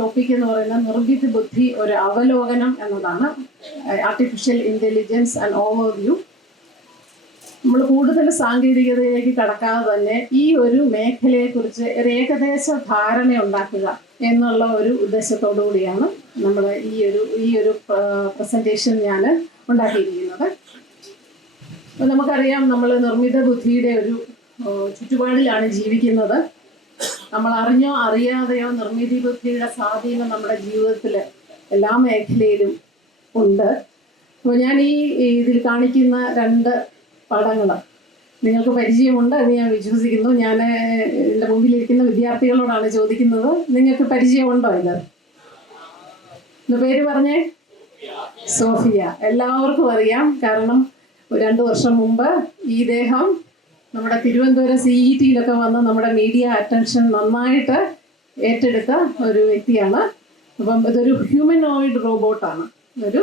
Topic എന്ന് പറയുന്നത് നിർമ്മിത ബുദ്ധി ഒരു അവലോകനം എന്നതാണ് artificial intelligence and overview നമ്മൾ കൂടുതൽ സാങ്കേതികതയിലേക്ക് കടക്കാതെ തന്നെ ഈ ഒരു മേഖലയെക്കുറിച്ച് ഒരു ഏകദേശ ധാരണ ഉണ്ടാക്കുക എന്നുള്ള ഒരു ഉദ്ദേശത്തോടു കൂടിയാണ് നമ്മൾ ഈ ഒരു ഈ ഒരു പ്രസന്റേഷൻ ഞാൻ ഉണ്ടാക്കിയിരിക്കുന്നത്. നമുക്കറിയാം നമ്മൾ നിർമ്മിത ബുദ്ധിയുടെ ഒരു ചുറ്റുപാടിലാണ് ജീവിക്കുന്നത്. നമ്മൾ അറിഞ്ഞോ അറിയാതെയോ നിർമ്മിതി ബുദ്ധിയുടെ സ്വാധീനം നമ്മുടെ ജീവിതത്തിൽ എല്ലാ മേഖലയിലും ഉണ്ട്. അപ്പോൾ ഞാൻ ഈ ഇതിൽ കാണിക്കുന്ന രണ്ട് പടങ്ങൾ നിങ്ങൾക്ക് പരിചയമുണ്ട് എന്ന് ഞാൻ വിശ്വസിക്കുന്നു. ഞാൻ എന്റെ മുമ്പിലിരിക്കുന്ന വിദ്യാർത്ഥികളോടാണ് ചോദിക്കുന്നത്. നിങ്ങൾക്ക് പരിചയമുണ്ടോ ഇത്? പേര് പറഞ്ഞേ? സോഫിയ. എല്ലാവർക്കും അറിയാം. കാരണം രണ്ട് വർഷം മുമ്പ് ഈ ദേഹം നമ്മുടെ തിരുവനന്തപുരം സി ഇ ടിയിലൊക്കെ വന്ന് നമ്മുടെ മീഡിയ അറ്റൻഷൻ നന്നായിട്ട് ഏറ്റെടുത്ത ഒരു വ്യക്തിയാണ്. അപ്പം ഇതൊരു ഹ്യൂമനോയിഡ് റോബോട്ടാണ് ഒരു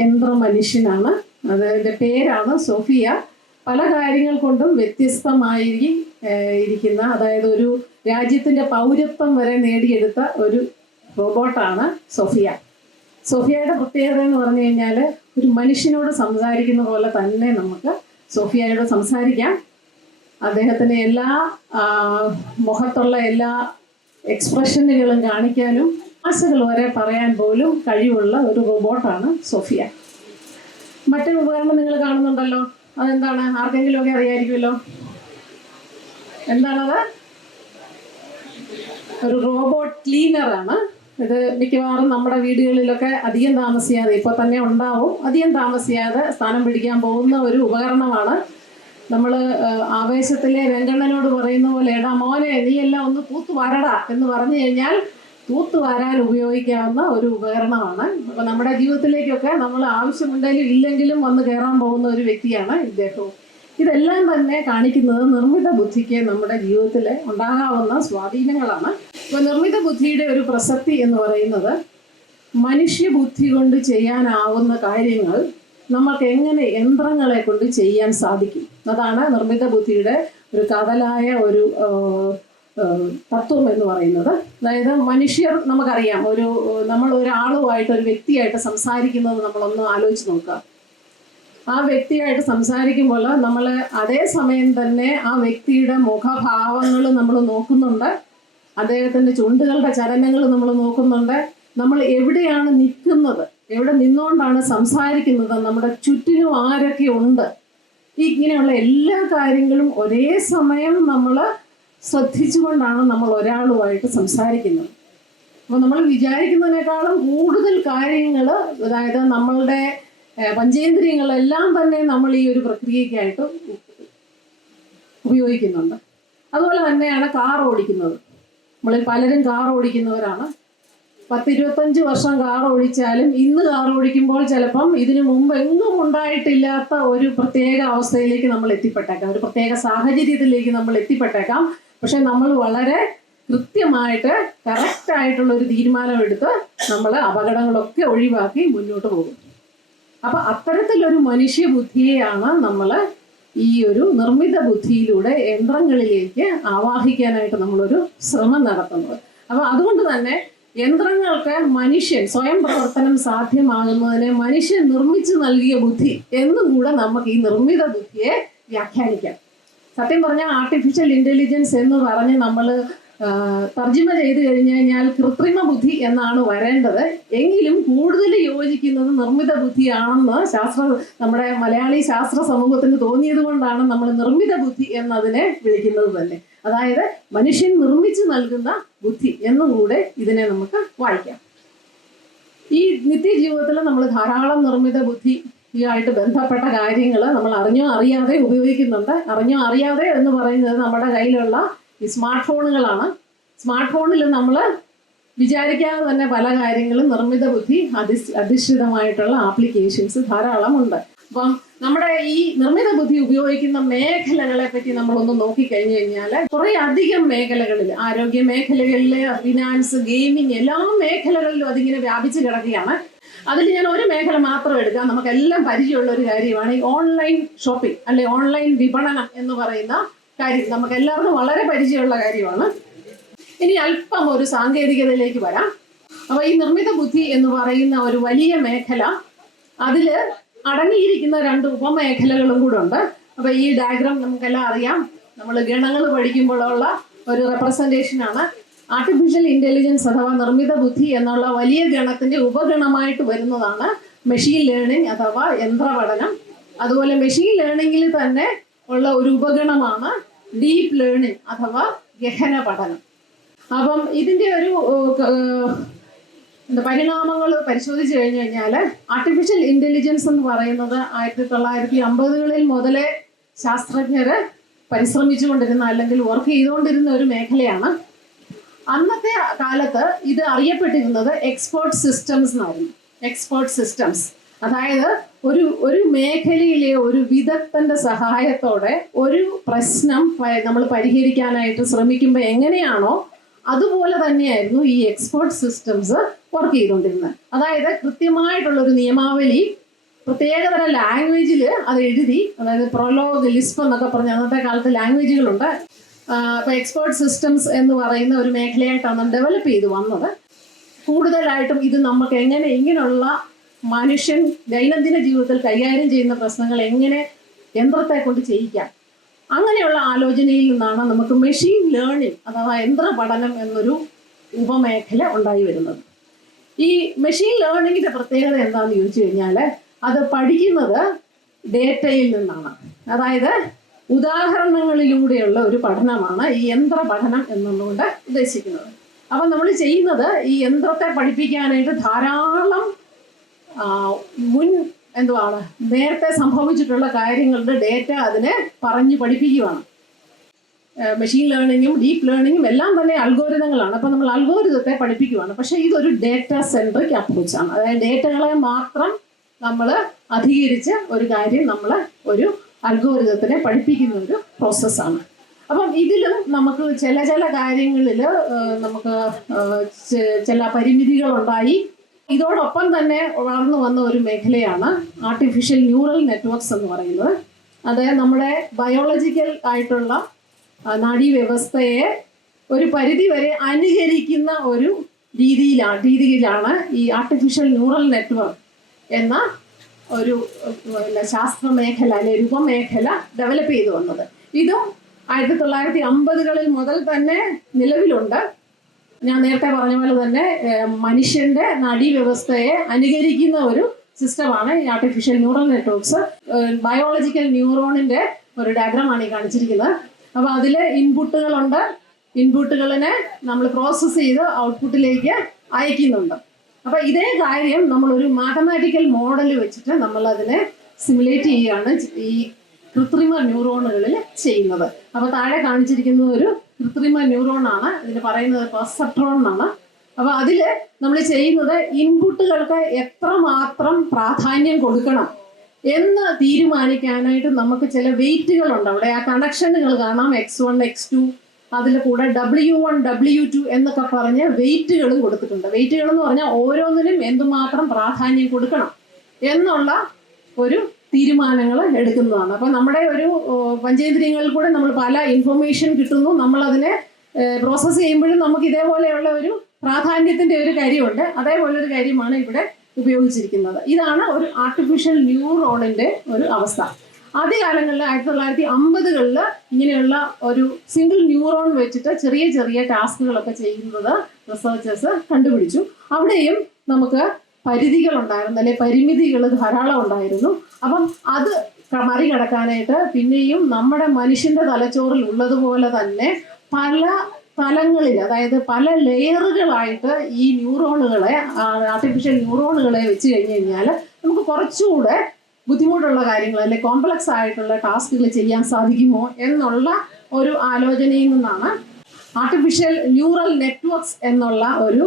യന്ത്ര മനുഷ്യനാണ്. അതിന്റെ പേരാണ് സോഫിയ. പല കാര്യങ്ങൾ കൊണ്ടും വ്യത്യസ്തമായി ഇരിക്കുന്ന അതായത് ഒരു രാജ്യത്തിന്റെ പൗരത്വം വരെ നേടിയെടുത്ത ഒരു റോബോട്ടാണ് സോഫിയ. സോഫിയയുടെ പ്രത്യേകത എന്ന് പറഞ്ഞു കഴിഞ്ഞാൽ ഒരു മനുഷ്യനോട് സംസാരിക്കുന്ന പോലെ തന്നെ നമുക്ക് സോഫിയയോട് സംസാരിക്കാം. അദ്ദേഹത്തിന് എല്ലാ മുഖത്തുള്ള എല്ലാ എക്സ്പ്രഷനുകളും കാണിക്കാനും ആശകൾ വരെ പറയാൻ പോലും കഴിവുള്ള ഒരു റോബോട്ടാണ് സോഫിയ. മറ്റൊരു ഉപകരണം നിങ്ങൾ കാണുന്നുണ്ടല്ലോ. അതെന്താണ്? ആർക്കെങ്കിലും ഒക്കെ അറിയായിരിക്കുമല്ലോ. എന്താണത്? ഒരു റോബോട്ട് ക്ലീനറാണ്. ഇത് മിക്കവാറും നമ്മുടെ വീടുകളിലൊക്കെ അധികം താമസിയാതെ ഇപ്പോൾ തന്നെ ഉണ്ടാവും. അധികം താമസിയാതെ സ്ഥാനം പിടിക്കാൻ പോകുന്ന ഒരു ഉപകരണമാണ്. നമ്മൾ ആവേശത്തിലെ രംഗണ്ണനോട് പറയുന്ന പോലെ എടാ മോനെ നീ എല്ലാം ഒന്ന് തൂത്ത് വരടാ എന്ന് പറഞ്ഞു കഴിഞ്ഞാൽ തൂത്ത് വരാൻ ഉപയോഗിക്കാവുന്ന ഒരു ഉപകരണമാണ്. അപ്പോൾ നമ്മുടെ ജീവിതത്തിലേക്കൊക്കെ നമ്മൾ ആവശ്യമുണ്ടെങ്കിലും ഇല്ലെങ്കിലും വന്ന് കയറാൻ പോകുന്ന ഒരു വ്യക്തിയാണ് ഇദ്ദേഹവും. ഇതെല്ലാം തന്നെ കാണിക്കുന്നത് നിർമ്മിത ബുദ്ധിക്ക് നമ്മുടെ ജീവിതത്തിൽ ഉണ്ടാകാവുന്ന സ്വാധീനങ്ങളാണ്. ഇപ്പൊ നിർമ്മിത ബുദ്ധിയുടെ ഒരു പ്രസക്തി എന്ന് പറയുന്നത് മനുഷ്യ ബുദ്ധി കൊണ്ട് ചെയ്യാനാവുന്ന കാര്യങ്ങൾ നമുക്ക് എങ്ങനെ യന്ത്രങ്ങളെ കൊണ്ട് ചെയ്യാൻ സാധിക്കും. അതാണ് നിർമ്മിത ബുദ്ധിയുടെ ഒരു കടലായ ഒരു തത്വം എന്ന് പറയുന്നത്. അതായത് മനുഷ്യർ നമുക്കറിയാം ഒരു നമ്മൾ ഒരാളുമായിട്ട് ഒരു വ്യക്തിയായിട്ട് സംസാരിക്കുന്നത് നമ്മളൊന്ന് ആലോചിച്ച് നോക്കുക. ആ വ്യക്തിയായിട്ട് സംസാരിക്കുമ്പോൾ നമ്മൾ അതേ സമയം തന്നെ ആ വ്യക്തിയുടെ മുഖഭാവങ്ങൾ നമ്മൾ നോക്കുന്നുണ്ട്. അദ്ദേഹത്തിന്റെ ചുണ്ടുകളുടെ ചലനങ്ങൾ നമ്മൾ നോക്കുന്നുണ്ട്. നമ്മൾ എവിടെയാണ് നിൽക്കുന്നത്? എവിടെ നിന്നുകൊണ്ടാണ് സംസാരിക്കുന്നത്? നമ്മുടെ ചുറ്റിനും ആരൊക്കെ ഉണ്ട്? ഈ ഇങ്ങനെയുള്ള എല്ലാ കാര്യങ്ങളും ഒരേ സമയം നമ്മൾ ശ്രദ്ധിച്ചുകൊണ്ടാണ് നമ്മൾ ഒരാളുമായിട്ട് സംസാരിക്കുന്നത്. അപ്പോൾ നമ്മൾ വിചാരിക്കുന്നതിനേക്കാളും കൂടുതൽ കാര്യങ്ങൾ അതായത് നമ്മളുടെ പഞ്ചേന്ദ്രിയങ്ങളെല്ലാം തന്നെ നമ്മൾ ഈ ഒരു പ്രക്രിയക്കായിട്ട് ഉപയോഗിക്കുന്നുണ്ട്. അതുപോലെ തന്നെയാണ് കാർ ഓടിക്കുന്നത്. നമ്മളിൽ പലരും കാർ ഓടിക്കുന്നവരാണ്. പത്ത് ഇരുപത്തഞ്ച് വർഷം കാർ ഓടിച്ചാലും ഇന്ന് കാർ ഓടിക്കുമ്പോൾ ചിലപ്പം ഇതിനു മുമ്പ് എങ്ങും ഉണ്ടായിട്ടില്ലാത്ത ഒരു പ്രത്യേക അവസ്ഥയിലേക്ക് നമ്മൾ എത്തിപ്പെട്ടേക്കാം. ഒരു പ്രത്യേക സാഹചര്യത്തിലേക്ക് നമ്മൾ എത്തിപ്പെട്ടേക്കാം. പക്ഷെ നമ്മൾ വളരെ കൃത്യമായിട്ട് കറക്റ്റ് ആയിട്ടുള്ള ഒരു തീരുമാനം എടുത്ത് നമ്മൾ അപകടങ്ങളൊക്കെ ഒഴിവാക്കി മുന്നോട്ട് പോകും. അപ്പൊ അത്തരത്തിലൊരു മനുഷ്യ ബുദ്ധിയെയാണ് നമ്മൾ ഈ ഒരു നിർമ്മിത ബുദ്ധിയിലൂടെ യന്ത്രങ്ങളിലേക്ക് ആവാഹിക്കാനായിട്ട് നമ്മളൊരു ശ്രമം നടത്തുന്നത്. അപ്പൊ അതുകൊണ്ട് തന്നെ യന്ത്രങ്ങൾക്ക് മനുഷ്യൻ സ്വയം പ്രവർത്തനം സാധ്യമാകുന്നതിന് മനുഷ്യൻ നിർമ്മിച്ചു നൽകിയ ബുദ്ധി എന്നും കൂടെ നമുക്ക് ഈ നിർമ്മിത ബുദ്ധിയെ വ്യാഖ്യാനിക്കാം. സത്യം പറഞ്ഞാൽ ആർട്ടിഫിഷ്യൽ ഇന്റലിജൻസ് എന്ന് പറഞ്ഞ് നമ്മൾ തർജിമ ചെയ്തു കഴിഞ്ഞു കഴിഞ്ഞാൽ കൃത്രിമ ബുദ്ധി എന്നാണ് വരേണ്ടത്. എങ്കിലും കൂടുതൽ യോജിക്കുന്നത് നിർമ്മിത ബുദ്ധിയാണെന്ന് ശാസ്ത്ര നമ്മുടെ മലയാളി ശാസ്ത്ര സമൂഹത്തിന് തോന്നിയത് കൊണ്ടാണ് നമ്മൾ നിർമ്മിത ബുദ്ധി എന്നതിനെ വിളിക്കുന്നത് തന്നെ. അതായത് മനുഷ്യൻ നിർമ്മിച്ചു നൽകുന്ന ബുദ്ധി എന്നും കൂടെ ഇതിനെ നമുക്ക് വായിക്കാം. ഈ നിത്യജീവിതത്തിൽ നമ്മൾ ധാരാളം നിർമ്മിത ബുദ്ധി ആയിട്ട് ബന്ധപ്പെട്ട കാര്യങ്ങൾ നമ്മൾ അറിഞ്ഞോ അറിയാതെ ഉപയോഗിക്കുന്നുണ്ട്. അറിഞ്ഞോ അറിയാതെ എന്ന് പറയുന്നത് നമ്മുടെ കയ്യിലുള്ള ഈ സ്മാർട്ട് ഫോണുകളാണ്. സ്മാർട്ട് ഫോണിൽ നമ്മൾ വിചാരിക്കാതെ തന്നെ പല കാര്യങ്ങളും നിർമ്മിത ബുദ്ധി അധി അധിഷ്ഠിതമായിട്ടുള്ള ആപ്ലിക്കേഷൻസ് ധാരാളമുണ്ട് അപ്പം നമ്മുടെ ഈ നിർമ്മിത ബുദ്ധി ഉപയോഗിക്കുന്ന മേഖലകളെ പറ്റി നമ്മളൊന്ന് നോക്കിക്കഴിഞ്ഞു കഴിഞ്ഞാൽ കുറെ അധികം മേഖലകളിൽ ആരോഗ്യ മേഖലകളിൽ ഫിനാൻസ് ഗെയിമിങ് എല്ലാ മേഖലകളിലും അതിങ്ങനെ വ്യാപിച്ചു കിടക്കുകയാണ്. അതിൽ ഞാൻ ഒരു മേഖല മാത്രം എടുക്കാം. നമുക്കെല്ലാം പരിചയമുള്ള ഒരു കാര്യമാണ് ഈ ഓൺലൈൻ ഷോപ്പിംഗ് അല്ലെ ഓൺലൈൻ വിപണനം എന്ന് പറയുന്ന കാര്യം നമുക്ക് എല്ലാവർക്കും വളരെ പരിചയമുള്ള കാര്യമാണ്. ഇനി അല്പം ഒരു സാങ്കേതികതയിലേക്ക് വരാം. അപ്പൊ ഈ നിർമ്മിത ബുദ്ധി എന്ന് പറയുന്ന ഒരു വലിയ മേഖല അതിൽ അടങ്ങിയിരിക്കുന്ന രണ്ട് ഉപമേഖലകളും കൂടെ ഉണ്ട്. അപ്പൊ ഈ ഡയഗ്രാം നമുക്കെല്ലാം അറിയാം. നമ്മൾ ഗണങ്ങൾ പഠിക്കുമ്പോഴുള്ള ഒരു റെപ്രസെന്റേഷൻ ആണ്. ആർട്ടിഫിഷ്യൽ ഇന്റലിജൻസ് അഥവാ നിർമ്മിത ബുദ്ധി എന്നുള്ള വലിയ ഗണത്തിന്റെ ഉപഗണമായിട്ട് വരുന്നതാണ് മെഷീൻ ലേണിംഗ് അഥവാ യന്ത്രപഠനം. അതുപോലെ മെഷീൻ ലേണിംഗിൽ തന്നെ ഉള്ള ഒരു ഉപഗണമാണ് ഡീപ് ലേണിംഗ് അഥവാ ഗഹന പഠനം. അപ്പം ഇതിന്റെ ഒരു പരിണാമങ്ങൾ പരിശോധിച്ചു കഴിഞ്ഞു കഴിഞ്ഞാൽ ആർട്ടിഫിഷ്യൽ ഇന്റലിജൻസ് എന്ന് പറയുന്നത് ആയിരത്തി തൊള്ളായിരത്തി അമ്പതുകളിൽ മുതലേ ശാസ്ത്രജ്ഞര് പരിശ്രമിച്ചുകൊണ്ടിരുന്ന അല്ലെങ്കിൽ വർക്ക് ചെയ്തുകൊണ്ടിരുന്ന ഒരു മേഖലയാണ്. അന്നത്തെ കാലത്ത് ഇത് അറിയപ്പെട്ടിരുന്നത് എക്സ്പോർട്ട് സിസ്റ്റംസ് എന്നായിരുന്നു. എക്സ്പോർട്ട് സിസ്റ്റംസ് അതായത് ഒരു ഒരു മേഖലയിലെ ഒരു വിദഗ്ധന്റെ സഹായത്തോടെ ഒരു പ്രശ്നം നമ്മൾ പരിഹരിക്കാനായിട്ട് ശ്രമിക്കുമ്പോൾ എങ്ങനെയാണോ അതുപോലെ തന്നെയായിരുന്നു ഈ എക്സ്പോർട്ട് സിസ്റ്റംസ് വർക്ക് ചെയ്തുകൊണ്ടിരുന്നത്. അതായത് കൃത്യമായിട്ടുള്ള ഒരു നിയമാവലി പ്രത്യേകതര ലാംഗ്വേജിൽ അത് എഴുതി അതായത് പ്രൊലോഗ് ലിസ്പ് എന്നൊക്കെ പറഞ്ഞ അന്നത്തെ കാലത്ത് ലാംഗ്വേജുകളുണ്ട് അപ്പോൾ എക്സ്പോർട്ട് സിസ്റ്റംസ് എന്ന് പറയുന്ന ഒരു മേഖലയായിട്ടാണ് ഡെവലപ്പ് ചെയ്ത് വന്നത്. കൂടുതലായിട്ടും ഇത് നമുക്ക് എങ്ങനെ ഇങ്ങനെയുള്ള മനുഷ്യൻ ദൈനംദിന ജീവിതത്തിൽ കൈകാര്യം ചെയ്യുന്ന പ്രശ്നങ്ങൾ എങ്ങനെ യന്ത്രത്തെ കൊണ്ട് ചെയ്യിക്കാം? അങ്ങനെയുള്ള ആലോചനയിൽ നിന്നാണ് നമുക്ക് മെഷീൻ ലേണിംഗ് അഥവാ യന്ത്ര പഠനം എന്നൊരു ഉപമേഖല ഉണ്ടായി വരുന്നത്. ഈ മെഷീൻ ലേണിങ്ങിന്റെ പ്രത്യേകത എന്താണെന്ന് ചോദിച്ചു കഴിഞ്ഞാൽ അത് പഠിക്കുന്നത് ഡേറ്റയിൽ നിന്നാണ്. അതായത് ഉദാഹരണങ്ങളിലൂടെയുള്ള ഒരു പഠനമാണ് ഈ യന്ത്ര പഠനം എന്നുകൊണ്ട് ഉദ്ദേശിക്കുന്നത്. അപ്പം നമ്മൾ ചെയ്യുന്നത് ഈ യന്ത്രത്തെ പഠിപ്പിക്കാനായിട്ട് ധാരാളം മുൻ എന്തുവാണ്? നേരത്തെ സംഭവിച്ചിട്ടുള്ള കാര്യങ്ങളുടെ ഡേറ്റ അതിനെ പറഞ്ഞു പഠിപ്പിക്കുകയാണ് മെഷീൻ ലേണിങ്ങും ഡീപ്പ് ലേണിങ്ങും എല്ലാം തന്നെ അൽഗോരിതങ്ങളാണ്. അപ്പം നമ്മൾ അൽഗോരിതത്തെ പഠിപ്പിക്കുകയാണ് പക്ഷേ ഇതൊരു ഡേറ്റ സെൻട്രിക് അപ്രോച്ചാണ് അതായത് ഡേറ്റകളെ മാത്രം നമ്മൾ അധികരിച്ച് ഒരു കാര്യം നമ്മൾ ഒരു അൽഗോരിതത്തിനെ പഠിപ്പിക്കുന്ന ഒരു പ്രോസസ്സാണ് അപ്പം ഇതിലും നമുക്ക് ചില ചില കാര്യങ്ങളിൽ നമുക്ക് ചില പരിമിതികളുണ്ടായി. ഇതോടൊപ്പം തന്നെ വളർന്നു വന്ന ഒരു മേഖലയാണ് ആർട്ടിഫിഷ്യൽ ന്യൂറൽ നെറ്റ്വർക്ക്സ് എന്ന് പറയുന്നത്. അത് നമ്മുടെ ബയോളജിക്കൽ ആയിട്ടുള്ള നാഡീവ്യവസ്ഥയെ ഒരു പരിധി വരെ അനുകരിക്കുന്ന ഒരു രീതിയിലാണ് രീതിയിലാണ് ഈ ആർട്ടിഫിഷ്യൽ ന്യൂറൽ നെറ്റ്വർക്ക് എന്ന ഒരു ശാസ്ത്ര മേഖല അല്ലെ രൂപമേഖല ഡെവലപ്പ് ചെയ്തു വന്നത്. ഇതും ആയിരത്തി തൊള്ളായിരത്തി അമ്പതുകളിൽ മുതൽ തന്നെ നിലവിലുണ്ട്. ഞാൻ നേരത്തെ പറഞ്ഞ പോലെ തന്നെ മനുഷ്യന്റെ നാഡീവ്യവസ്ഥയെ അനുകരിക്കുന്ന ഒരു സിസ്റ്റമാണ് ഈ ആർട്ടിഫിഷ്യൽ ന്യൂറൽ നെറ്റ്വർക്ക്സ് ബയോളജിക്കൽ ന്യൂറോണിന്റെ ഒരു ഡയഗ്രമാണ് ഈ കാണിച്ചിരിക്കുന്നത്. അപ്പൊ അതിൽ ഇൻപുട്ടുകളുണ്ട് ഇൻപുട്ടുകളിനെ നമ്മൾ പ്രോസസ്സ് ചെയ്ത് ഔട്ട്പുട്ടിലേക്ക് അയക്കുന്നുണ്ട്. അപ്പൊ ഇതേ കാര്യം നമ്മൾ ഒരു മാത്തമാറ്റിക്കൽ മോഡൽ വെച്ചിട്ട് നമ്മൾ അതിനെ സിമുലേറ്റ് ചെയ്യുകയാണ് ഈ കൃത്രിമ ന്യൂറോണുകളിൽ ചെയ്യുന്നത്. അപ്പൊ താഴെ കാണിച്ചിരിക്കുന്നത് ഒരു കൃത്രിമ ന്യൂറോൺ ആണ്. ഇതിന് പറയുന്നത് പെർസെപ്ട്രോൺ എന്നാണ്. അപ്പൊ അതിൽ നമ്മൾ ചെയ്യുന്നത് ഇൻപുട്ടുകൾക്ക് എത്രമാത്രം പ്രാധാന്യം കൊടുക്കണം എന്ന് തീരുമാനിക്കാനായിട്ട് നമുക്ക് ചില വെയിറ്റുകൾ ഉണ്ട് അവിടെ ആ കണക്ഷനുകൾ കാണാം. എക്സ് വൺ എക്സ് ടു അതിൽ കൂടെ ഡബ്ല്യു വൺ ഡബ്ല്യു ടു എന്നൊക്കെ പറഞ്ഞ് വെയിറ്റുകൾ കൊടുത്തിട്ടുണ്ട്. വെയിറ്റുകൾ എന്ന് പറഞ്ഞാൽ ഓരോന്നിനും എന്തുമാത്രം പ്രാധാന്യം കൊടുക്കണം എന്നുള്ള ഒരു തീരുമാനങ്ങൾ എടുക്കുന്നതാണ്. അപ്പം നമ്മുടെ ഒരു പഞ്ചേന്ദ്രിയങ്ങളിൽ കൂടെ നമ്മൾ പല ഇൻഫർമേഷൻ കിട്ടുന്നു. നമ്മൾ അതിനെ പ്രോസസ്സ് ചെയ്യുമ്പോഴും നമുക്ക് ഇതേപോലെയുള്ള ഒരു പ്രാധാന്യത്തിന്റെ ഒരു കാര്യമുണ്ട്. അതേപോലെ ഒരു കാര്യമാണ് ഇവിടെ ഉപയോഗിച്ചിരിക്കുന്നത്. ഇതാണ് ഒരു ആർട്ടിഫിഷ്യൽ ന്യൂറോണിന്റെ ഒരു അവസ്ഥ. ആദ്യകാലങ്ങളിൽ ആയിരത്തി തൊള്ളായിരത്തി അമ്പതുകളിൽ ഇങ്ങനെയുള്ള ഒരു സിംഗിൾ ന്യൂറോൺ വെച്ചിട്ട് ചെറിയ ചെറിയ ടാസ്കുകളൊക്കെ ചെയ്യുന്നത് റിസർച്ചേഴ്സ് കണ്ടുപിടിച്ചു. അവിടെയും നമുക്ക് പരിധികൾ ഉണ്ടായിരുന്നു അല്ലെ പരിമിതികൾ ധാരാളം ഉണ്ടായിരുന്നു. അപ്പം അത് മറികടക്കാനായിട്ട് പിന്നെയും നമ്മുടെ മനുഷ്യന്റെ തലച്ചോറിൽ ഉള്ളതുപോലെ തന്നെ പല തലങ്ങളിൽ അതായത് പല ലെയറുകളായിട്ട് ഈ ന്യൂറോണുകളെ ആർട്ടിഫിഷ്യൽ ന്യൂറോണുകളെ വെച്ച് കഴിഞ്ഞ് കഴിഞ്ഞാൽ നമുക്ക് കുറച്ചുകൂടെ ബുദ്ധിമുട്ടുള്ള കാര്യങ്ങൾ അല്ലെ കോംപ്ലക്സ് ആയിട്ടുള്ള ടാസ്കുകൾ ചെയ്യാൻ സാധിക്കുമോ എന്നുള്ള ഒരു ആലോചനയിൽ നിന്നാണ് ആർട്ടിഫിഷ്യൽ ന്യൂറൽ നെറ്റ്വർക്ക്സ് എന്നുള്ള ഒരു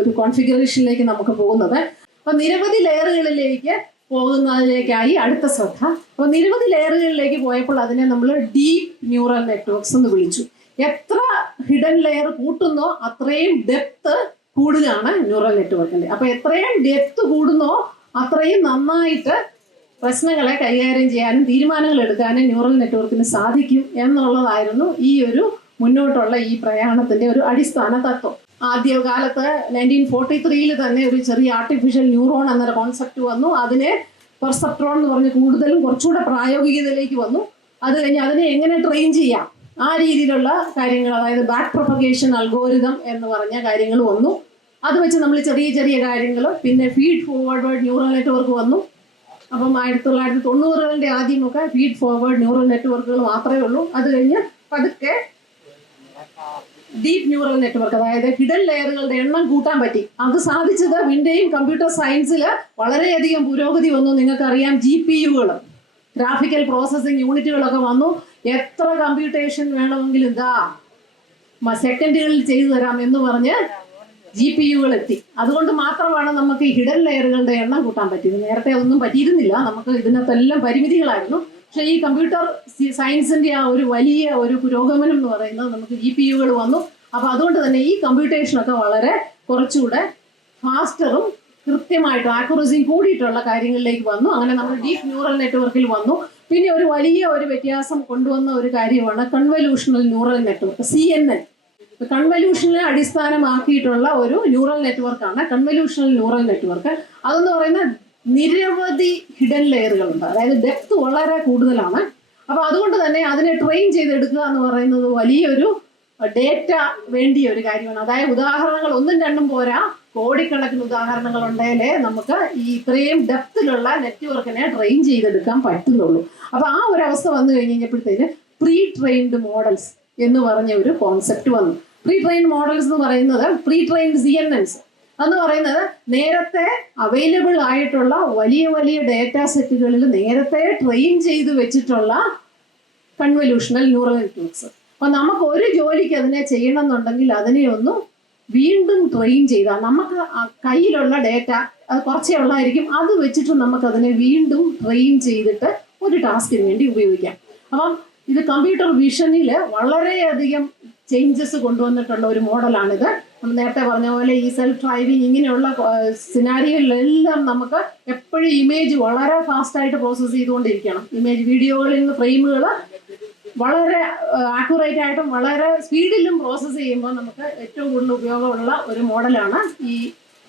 ഒരു കോൺഫിഗറേഷനിലേക്ക് നമുക്ക് പോകുന്നത്. അപ്പൊ നിരവധി ലെയറുകളിലേക്ക് പോകുന്നതിലേക്കായി അടുത്ത ശ്രദ്ധ. അപ്പൊ നിരവധി ലെയറുകളിലേക്ക് പോയപ്പോൾ അതിനെ നമ്മൾ ഡീപ് ന്യൂറൽ നെറ്റ്വർക്ക്സ് എന്ന് വിളിച്ചു. എത്ര ഹിഡൻ ലെയർ കൂട്ടുന്നോ അത്രയും ഡെപ്ത് കൂടുകയാണ് ന്യൂറൽ നെറ്റ്വർക്കിന്റെ അപ്പൊ എത്രയും ഡെപ്ത് കൂടുന്നോ അത്രയും നന്നായിട്ട് പ്രശ്നങ്ങളെ കൈകാര്യം ചെയ്യാനും തീരുമാനങ്ങൾ എടുക്കാനും ന്യൂറൽ നെറ്റ്വർക്കിന് സാധിക്കും എന്നുള്ളതായിരുന്നു ഈ ഒരു മുന്നോട്ടുള്ള ഈ പ്രയാണത്തിന്റെ ഒരു അടിസ്ഥാന തത്വം. ആദ്യകാലത്ത് നയന്റീൻ ഫോർട്ടി ത്രീയിൽ തന്നെ ഒരു ചെറിയ ആർട്ടിഫിഷ്യൽ ന്യൂറോൺ എന്നൊരു കോൺസെപ്റ്റ് വന്നു. അതിനെ പെർസെപ്ട്രോൺ എന്ന് പറഞ്ഞ് കൂടുതലും കുറച്ചുകൂടെ പ്രായോഗികതയിലേക്ക് വന്നു. അത് കഴിഞ്ഞ് അതിനെ എങ്ങനെ ട്രെയിൻ ചെയ്യാം? ആ രീതിയിലുള്ള കാര്യങ്ങൾ അതായത് ബാക്ക് പ്രൊപ്പഗേഷൻ അൽഗോരിതം എന്ന് പറഞ്ഞ കാര്യങ്ങൾ വന്നു. അത് വെച്ച് നമ്മൾ ചെറിയ ചെറിയ കാര്യങ്ങൾ പിന്നെ ഫീഡ് ഫോർവേഡ് ന്യൂറൽ നെറ്റ്വർക്ക് വന്നു. അപ്പം ആയിരത്തി തൊള്ളായിരത്തി തൊണ്ണൂറുകളുടെ ആദ്യമൊക്കെ ഫീഡ് ഫോർവേഡ് ന്യൂറൽ നെറ്റ്വർക്കുകൾ മാത്രമേ ഉള്ളൂ. അത് കഴിഞ്ഞ് പതുക്കെ ഡീപ് ന്യൂറൽ നെറ്റ്വർക്ക് അതായത് ഹിഡൻ ലെയറുകളുടെ എണ്ണം കൂട്ടാൻ പറ്റി. അത് സാധിച്ചത് വിൻഡേയും കമ്പ്യൂട്ടർ സയൻസിൽ വളരെയധികം പുരോഗതി വന്നു. നിങ്ങൾക്കറിയാം ജി പി യുകൾ ഗ്രാഫിക്കൽ പ്രോസസ്സിംഗ് യൂണിറ്റുകളൊക്കെ വന്നു. എത്ര കമ്പ്യൂട്ടേഷൻ വേണമെങ്കിലും ഇതാ സെക്കൻഡുകളിൽ ചെയ്തു തരാം എന്ന് പറഞ്ഞ് ജി പി യുകൾ എത്തി. അതുകൊണ്ട് മാത്രമാണ് നമുക്ക് ഹിഡൻ ലെയറുകളുടെ എണ്ണം കൂട്ടാൻ പറ്റിയത്. നേരത്തെ ഒന്നും പറ്റിയിരുന്നില്ല. നമുക്ക് ഇതിനകത്തെല്ലാം പരിമിതികളായിരുന്നു. പക്ഷേ ഈ കമ്പ്യൂട്ടർ സയൻസിന്റെ ആ ഒരു വലിയ ഒരു പുരോഗമനം എന്ന് പറയുന്നത് നമുക്ക് ജി പി യുകൾ വന്നു. അപ്പൊ അതുകൊണ്ട് തന്നെ ഈ കമ്പ്യൂട്ടേഷനൊക്കെ വളരെ കുറച്ചുകൂടെ ഫാസ്റ്ററും കൃത്യമായിട്ടും ആക്യുറസിയും കൂടിയിട്ടുള്ള കാര്യങ്ങളിലേക്ക് വന്നു. അങ്ങനെ നമ്മൾ ഡീപ് ന്യൂറൽ നെറ്റ്വർക്കിൽ വന്നു. പിന്നെ ഒരു വലിയ ഒരു വ്യത്യാസം കൊണ്ടുവന്ന ഒരു കാര്യമാണ് convolutional neural network C N N കൺവല്യൂഷനെ അടിസ്ഥാനമാക്കിയിട്ടുള്ള ഒരു ന്യൂറൽ നെറ്റ്വർക്കാണ് കൺവല്യൂഷണൽ ന്യൂറൽ നെറ്റ്വർക്ക് അതെന്ന് പറയുന്ന നിരവധി ഹിഡൻ ലെയറുകൾ ഉണ്ട്. അതായത് ഡെപ്ത് വളരെ കൂടുതലാണ്. അപ്പൊ അതുകൊണ്ട് തന്നെ അതിനെ ട്രെയിൻ ചെയ്തെടുക്കുക എന്ന് പറയുന്നത് വലിയൊരു ഡേറ്റ വേണ്ടിയ ഒരു കാര്യമാണ്. അതായത് ഉദാഹരണങ്ങൾ ഒന്നും രണ്ടും പോരാ. കോടിക്കണക്കിന് ഉദാഹരണങ്ങൾ ഉണ്ടെങ്കിലേ നമുക്ക് ഈ ഇത്രയും ഡെപ്തിലുള്ള നെറ്റ്വർക്കിനെ ട്രെയിൻ ചെയ്തെടുക്കാൻ പറ്റുന്നുള്ളൂ. അപ്പൊ ആ ഒരു അവസ്ഥ വന്നു കഴിഞ്ഞ് കഴിഞ്ഞപ്പോഴത്തേന് പ്രീ ട്രെയിൻഡ് മോഡൽസ് എന്ന് പറഞ്ഞ ഒരു കോൺസെപ്റ്റ് വന്നു. പ്രീ ട്രെയിൻഡ് മോഡൽസ് എന്ന് പറയുന്നത് pre trained C N Ns എന്ന് പറയുന്നത് നേരത്തെ അവൈലബിൾ ആയിട്ടുള്ള വലിയ വലിയ ഡേറ്റ സെറ്റുകളിൽ നേരത്തെ ട്രെയിൻ ചെയ്ത് വെച്ചിട്ടുള്ള കൺവല്യൂഷണൽ ന്യൂറൽ നെറ്റ്വർക്ക്സ് അപ്പൊ നമുക്ക് ഒരു ജോലിക്ക് അതിനെ ചെയ്യണം എന്നുണ്ടെങ്കിൽ അതിനെ ഒന്ന് വീണ്ടും ട്രെയിൻ ചെയ്താൽ നമുക്ക് കയ്യിലുള്ള ഡേറ്റ അത് കുറച്ചേ ഉള്ളായിരിക്കും. അത് വെച്ചിട്ട് നമുക്ക് അതിനെ വീണ്ടും ട്രെയിൻ ചെയ്തിട്ട് ഒരു ടാസ്കിന് വേണ്ടി ഉപയോഗിക്കാം. അപ്പം ഇത് കമ്പ്യൂട്ടർ വിഷനിൽ വളരെയധികം ചേഞ്ചസ് കൊണ്ടുവന്നിട്ടുള്ള ഒരു മോഡലാണിത്. നമ്മൾ നേരത്തെ പറഞ്ഞ പോലെ ഈ സെൽഫ് ഡ്രൈവിംഗ് ഇങ്ങനെയുള്ള സിനാരികളിലെല്ലാം നമുക്ക് എപ്പോഴും ഇമേജ് വളരെ ഫാസ്റ്റായിട്ട് പ്രോസസ്സ് ചെയ്തുകൊണ്ടിരിക്കണം. ഇമേജ് വീഡിയോകളിൽ നിന്ന് ഫ്രെയിമുകൾ വളരെ ആക്യുറേറ്റ് ആയിട്ടും വളരെ സ്പീഡിലും പ്രോസസ്സ് ചെയ്യുമ്പോൾ നമുക്ക് ഏറ്റവും കൂടുതൽ ഉപയോഗമുള്ള ഒരു മോഡലാണ് ഈ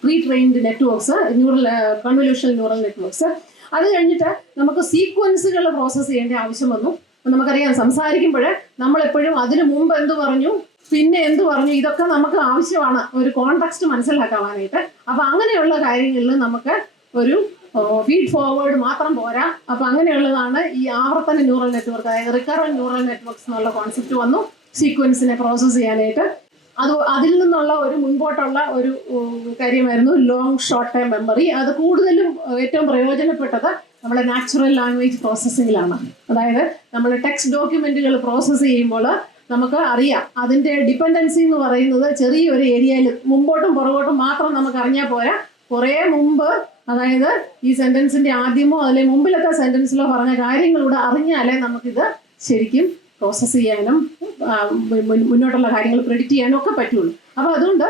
pre trained networks neural convolution neural networks അത് കഴിഞ്ഞിട്ട് നമുക്ക് സീക്വൻസുകൾ പ്രോസസ്സ് ചെയ്യേണ്ട ആവശ്യം വന്നു. നമുക്കറിയാം സംസാരിക്കുമ്പോൾ നമ്മൾ എപ്പോഴും അതിനു മുമ്പ് എന്തു പറഞ്ഞു പിന്നെ എന്ത് പറഞ്ഞു ഇതൊക്കെ നമുക്ക് ആവശ്യമാണ്. ഒരു കോണ്ടെക്സ്റ്റ് മനസ്സിലാക്കാനായിട്ട്. അപ്പൊ അങ്ങനെയുള്ള കാര്യങ്ങളിൽ നമുക്ക് ഒരു ഫീഡ് ഫോർവേഡ് മാത്രം പോരാ. അപ്പൊ അങ്ങനെയുള്ളതാണ് ഈ ആവർത്തന ന്യൂറൽ നെറ്റ്വർക്ക് അതായത് റിക്കറൽ ന്യൂറൽ നെറ്റ്വർക്ക്സ് എന്നുള്ള കോൺസെപ്റ്റ് വന്നു. സീക്വൻസിനെ പ്രോസസ്സ് ചെയ്യാനായിട്ട്. അത് അതിൽ നിന്നുള്ള ഒരു മുൻപോട്ടുള്ള ഒരു കാര്യമായിരുന്നു ലോങ് ഷോർട്ട് ടൈം മെമ്മറി അത് കൂടുതലും ഏറ്റവും പ്രയോജനപ്പെട്ടത് നമ്മുടെ നാച്ചുറൽ ലാംഗ്വേജ് പ്രോസസ്സിങ്ങിലാണ് അതായത് നമ്മൾ ടെക്സ്റ്റ് ഡോക്യുമെന്റുകൾ പ്രോസസ്സ് ചെയ്യുമ്പോൾ നമുക്ക് അറിയാം. അതിന്റെ ഡിപ്പെൻഡൻസി എന്ന് പറയുന്നത് ചെറിയൊരു ഏരിയയിൽ മുമ്പോട്ടും പുറകോട്ടും മാത്രം നമുക്ക് അറിഞ്ഞാൽ പോരാ. കുറേ മുമ്പ് അതായത് ഈ സെന്റൻസിന്റെ ആദ്യമോ അല്ലെങ്കിൽ മുമ്പിലത്തെ സെന്റൻസിലോ പറഞ്ഞ കാര്യങ്ങളൂടെ അറിഞ്ഞാലേ നമുക്കിത് ശരിക്കും പ്രോസസ്സ് ചെയ്യാനും മുന്നോട്ടുള്ള കാര്യങ്ങൾ പ്രെഡിക്റ്റ് ചെയ്യാനും ഒക്കെ പറ്റുള്ളൂ. അപ്പോൾ അതുകൊണ്ട്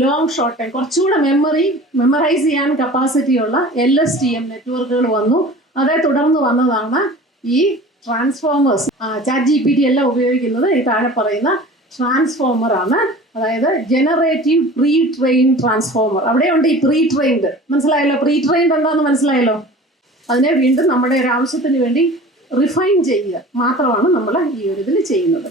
ലോങ് ഷോർട്ട് ടൈം കുറച്ചുകൂടെ മെമ്മറി മെമ്മറൈസ് ചെയ്യാൻ കപ്പാസിറ്റി ഉള്ള എൽ എസ് ടി എം നെറ്റ്വർക്കുകൾ വന്നു. അതേ തുടർന്ന് വന്നതാണ് ഈ transformers chat G P T എല്ലാം ഉപയോഗിക്കുന്നത് ഈ താഴെ പറയുന്ന ട്രാൻസ്ഫോമർ ആണ്. അതായത് ജനറേറ്റീവ് പ്രീ ട്രെയിൻ ട്രാൻസ്ഫോമർ അവിടെയുണ്ട് ഈ പ്രീ ട്രെയിൻഡ് മനസ്സിലായല്ലോ? പ്രീ ട്രെയിൻഡ് എന്താണെന്ന് മനസ്സിലായല്ലോ? അതിനെ വീണ്ടും നമ്മുടെ ഒരു ആവശ്യത്തിന് വേണ്ടി റിഫൈൻ ചെയ്യുക മാത്രമാണ് നമ്മൾ ഈ ഒരു ഇതിൽ ചെയ്യുന്നത്.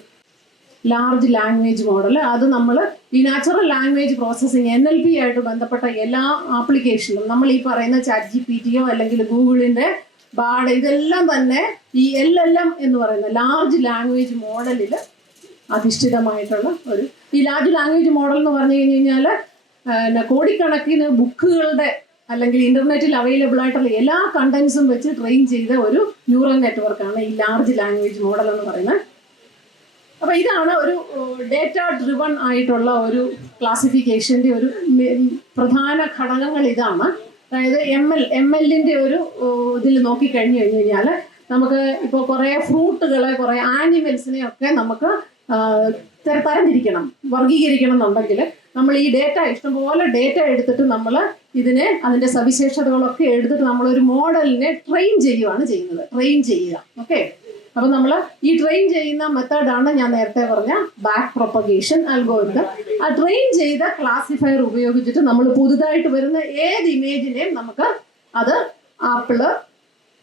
ലാർജ് ലാംഗ്വേജ് മോഡൽ അത് നമ്മൾ ഈ natural language processing N L P ആയിട്ട് ബന്ധപ്പെട്ട എല്ലാ ആപ്ലിക്കേഷനും നമ്മൾ ഈ പറയുന്ന ചാറ്റ് ജി പി ടിയോ അല്ലെങ്കിൽ ഗൂഗിളിന്റെ ബാഡ് ഇതെല്ലാം തന്നെ ഈ എൽ എൽ എം എന്ന് പറയുന്ന ലാർജ് ലാംഗ്വേജ് മോഡലിൽ അധിഷ്ഠിതമായിട്ടുള്ള ഒരു ഈ ലാർജ് ലാംഗ്വേജ് മോഡൽ എന്ന് പറഞ്ഞു കഴിഞ്ഞ് കഴിഞ്ഞാൽ കോടിക്കണക്കിന് ബുക്കുകളുടെ അല്ലെങ്കിൽ ഇന്റർനെറ്റിൽ അവൈലബിൾ ആയിട്ടുള്ള എല്ലാ കണ്ടന്റ്സും വെച്ച് ട്രെയിൻ ചെയ്ത ഒരു ന്യൂറൽ നെറ്റ്വർക്കാണ് ഈ ലാർജ് ലാംഗ്വേജ് മോഡൽ എന്ന് പറയുന്നത്. അപ്പൊ ഇതാണ് ഒരു ഡേറ്റ ഡ്രിവൺ ആയിട്ടുള്ള ഒരു ക്ലാസിഫിക്കേഷന്റെ ഒരു പ്രധാന ഘടകങ്ങൾ ഇതാണ്. അതായത് എം എൽ എം എല്ലിന്റെ ഒരു ഇതിൽ നോക്കി കഴിഞ്ഞു കഴിഞ്ഞാൽ നമുക്ക് ഇപ്പോൾ കുറേ ഫ്രൂട്ടുകളെ കുറേ ആനിമൽസിനെ ഒക്കെ നമുക്ക് തരംതിരിക്കണം വർഗീകരിക്കണം എന്നുണ്ടെങ്കിൽ നമ്മൾ ഈ ഡേറ്റ ഇഷ്ടംപോലെ ഡേറ്റ എടുത്തിട്ട് നമ്മൾ ഇതിനെ അതിന്റെ സവിശേഷതകളൊക്കെ എടുത്തിട്ട് നമ്മളൊരു മോഡലിനെ ട്രെയിൻ ചെയ്യുകയാണ് ചെയ്യുന്നത്. ട്രെയിൻ ചെയ്യുക. ഓക്കെ? അപ്പൊ നമ്മൾ ഈ ട്രെയിൻ ചെയ്യുന്ന മെത്തേഡാണ് ഞാൻ നേരത്തെ പറഞ്ഞ ബാക്ക് പ്രൊപ്പഗേഷൻ അൽഗോരിതം ആ ട്രെയിൻ ചെയ്ത ക്ലാസിഫയർ ഉപയോഗിച്ചിട്ട് നമ്മൾ പുതുതായിട്ട് വരുന്ന ഏത് ഇമേജിനെയും നമുക്ക് അത് ആപ്പിൾ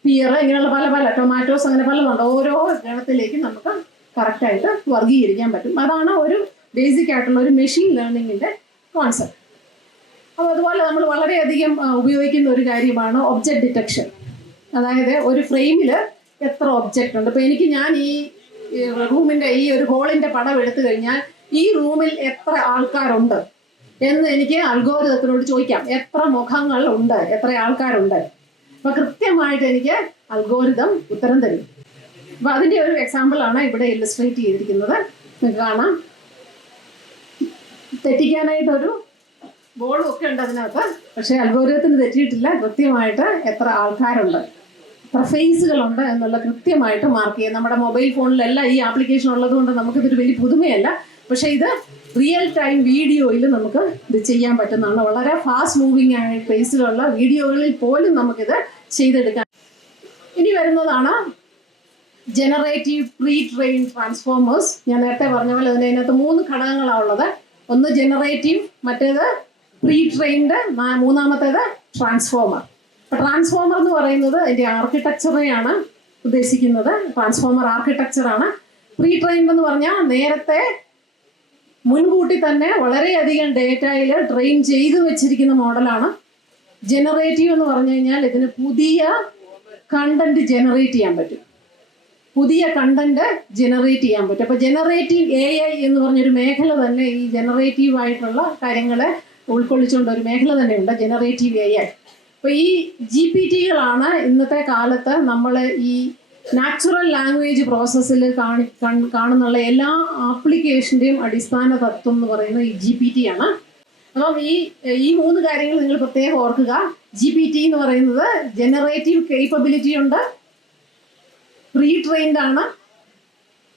പിയർ ഇങ്ങനെയുള്ള പല പല ടൊമാറ്റോസ് അങ്ങനെ പലതുണ്ട് ഓരോ ഗണത്തിലേക്കും നമുക്ക് കറക്റ്റായിട്ട് വർഗീകരിക്കാൻ പറ്റും. അതാണ് ഒരു ബേസിക് ആയിട്ടുള്ള ഒരു മെഷീൻ ലേണിങ്ങിന്റെ കോൺസെപ്റ്റ് അപ്പോൾ അതുപോലെ നമ്മൾ വളരെയധികം ഉപയോഗിക്കുന്ന ഒരു കാര്യമാണ് ഒബ്ജക്റ്റ് ഡിറ്റക്ഷൻ അതായത് ഒരു ഫ്രെയിമിൽ എത്ര ഒബ്ജക്റ്റ് ഉണ്ട്. ഇപ്പൊ എനിക്ക് ഞാൻ ഈ റൂമിന്റെ ഈ ഒരു ഹോളിന്റെ പടം എടുത്തു കഴിഞ്ഞാൽ ഈ റൂമിൽ എത്ര ആൾക്കാരുണ്ട് എന്ന് എനിക്ക് അൽഗോരിതത്തിനോട് ചോദിക്കാം. എത്ര മുഖങ്ങൾ ഉണ്ട് എത്ര ആൾക്കാരുണ്ട്. അപ്പൊ കൃത്യമായിട്ട് എനിക്ക് അൽഗോരിതം ഉത്തരം തരും. അപ്പൊ അതിന്റെ ഒരു എക്സാമ്പിൾ ആണ് ഇവിടെ ഇല്ലസ്ട്രേറ്റ് ചെയ്തിരിക്കുന്നത്. നിങ്ങൾക്ക് കാണാം. തെറ്റിക്കാനായിട്ടൊരു ബോളും ഒക്കെ ഉണ്ട് അതിനകത്ത്. പക്ഷെ അൽഗോരിതത്തിന് തെറ്റിയിട്ടില്ല. കൃത്യമായിട്ട് എത്ര ആൾക്കാരുണ്ട്. എത്ര ഫേസുകളുണ്ട് എന്നുള്ള കൃത്യമായിട്ട് മാർക്ക് ചെയ്യാം നമ്മുടെ മൊബൈൽ ഫോണിലല്ല ഈ ആപ്ലിക്കേഷൻ ഉള്ളത് കൊണ്ട് നമുക്കിതൊരു വലിയ പുതുമയല്ല. പക്ഷേ ഇത് റിയൽ ടൈം വീഡിയോയിൽ നമുക്ക് ഇത് ചെയ്യാൻ പറ്റുന്നതാണ്. വളരെ ഫാസ്റ്റ് മൂവിങ് ആയ ഫേസിലുള്ള വീഡിയോകളിൽ പോലും നമുക്കിത് ചെയ്തെടുക്കാൻ ഇനി വരുന്നതാണ് ജനറേറ്റീവ് പ്രീ ട്രെയിൻ ട്രാൻസ്ഫോമേഴ്സ് ഞാൻ നേരത്തെ പറഞ്ഞ പോലെ അതിന് അതിനകത്ത് മൂന്ന് ഘടകങ്ങളാണ് ഉള്ളത്. ഒന്ന് ജനറേറ്റീവ് മറ്റേത് പ്രീ ട്രെയിൻഡ് മൂന്നാമത്തേത് ട്രാൻസ്ഫോമർ ട്രാൻസ്ഫോമർ എന്ന് പറയുന്നത് അതിന്റെ ആർക്കിടെക്ചറിനെയാണ് ഉദ്ദേശിക്കുന്നത്. ട്രാൻസ്ഫോമർ ആർക്കിടെക്ചറാണ് പ്രീ ട്രെയിൻഡ് എന്ന് പറഞ്ഞാൽ നേരത്തെ മുൻകൂട്ടി തന്നെ വളരെയധികം ഡേറ്റയിൽ ട്രെയിൻ ചെയ്തു വെച്ചിരിക്കുന്ന മോഡലാണ് ജനറേറ്റീവ് എന്ന് പറഞ്ഞു കഴിഞ്ഞാൽ ഇതിന് പുതിയ കണ്ടന്റ് ജനറേറ്റ് ചെയ്യാൻ പറ്റും. പുതിയ കണ്ടന്റ് ജനറേറ്റ് ചെയ്യാൻ പറ്റും. അപ്പോൾ ജനറേറ്റീവ് എ ഐ എന്ന് പറഞ്ഞൊരു മേഖല തന്നെ ഈ ജനറേറ്റീവ് ആയിട്ടുള്ള കാര്യങ്ങളെ ഉൾക്കൊള്ളിച്ചുകൊണ്ട് ഒരു മേഖല തന്നെയുണ്ട്. ജനറേറ്റീവ് എ ഐ അപ്പോൾ ഈ ജി പി ടികളാണ് ഇന്നത്തെ കാലത്ത് നമ്മൾ ഈ നാച്ചുറൽ ലാംഗ്വേജ് പ്രോസസ്സിൽ കാണി കാണുന്ന എല്ലാ ആപ്ലിക്കേഷന്റെയും അടിസ്ഥാന തത്വം എന്ന് പറയുന്നത് ഈ ജി പി ടി ആണ്. അപ്പം ഈ ഈ മൂന്ന് കാര്യങ്ങൾ നിങ്ങൾ പ്രത്യേകം ഓർക്കുക. ജി പി ടി എന്ന് പറയുന്നത് ജനറേറ്റീവ് കേപ്പബിലിറ്റി ഉണ്ട്. പ്രീ ട്രെയിൻഡ് ആണ്.